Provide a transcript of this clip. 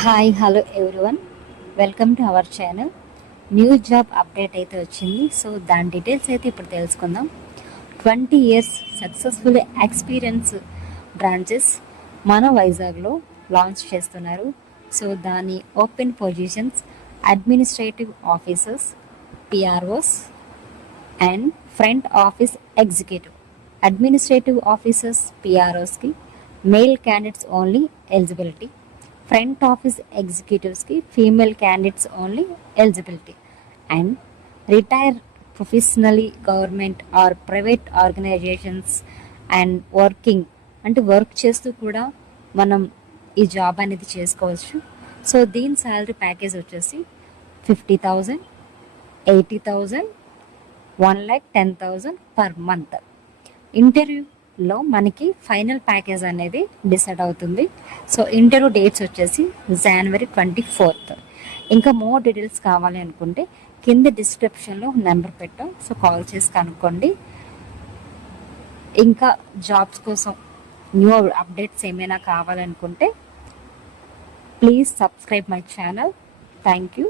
Hi hello everyone, welcome to our channel. New job update అయితే వచ్చింది. So దాని details అయితే ఇప్పుడు తెలుసుకుందాం. 20 years సక్సెస్ఫుల్ ఎక్స్పీరియన్స్ బ్రాంచెస్ మన వైజాగ్లో లాంచ్ చేస్తున్నారు. సో దాని open positions administrative officers, PROs and front office executive. Administrative officers పిఆర్ఓస్కి male candidates only eligibility. Front office ఎగ్జిక్యూటివ్స్కి female candidates only eligibility. And retire professionally government or private organisations and work చేస్తూ కూడా మనం ఈ job అనేది చేసుకోవచ్చు. So దీని salary package వచ్చేసి 50,000, 80,000, 1,10,000 పర్ మంత్. ఇంటర్వ్యూలో మనకి ఫైనల్ ప్యాకేజ్ అనేది డిసైడ్ అవుతుంది. సో ఇంటర్వ్యూ డేట్స్ వచ్చేసి January 24th. ఇంకా మోర్ డీటెయిల్స్ కావాలి అనుకుంటే కింద డిస్క్రిప్షన్లో నెంబర్ పెట్టాం, సో కాల్ చేసి కనుక్కోండి. ఇంకా జాబ్స్ కోసం న్యూ అప్డేట్స్ ఏమైనా కావాలనుకుంటే please subscribe my channel. Thank you.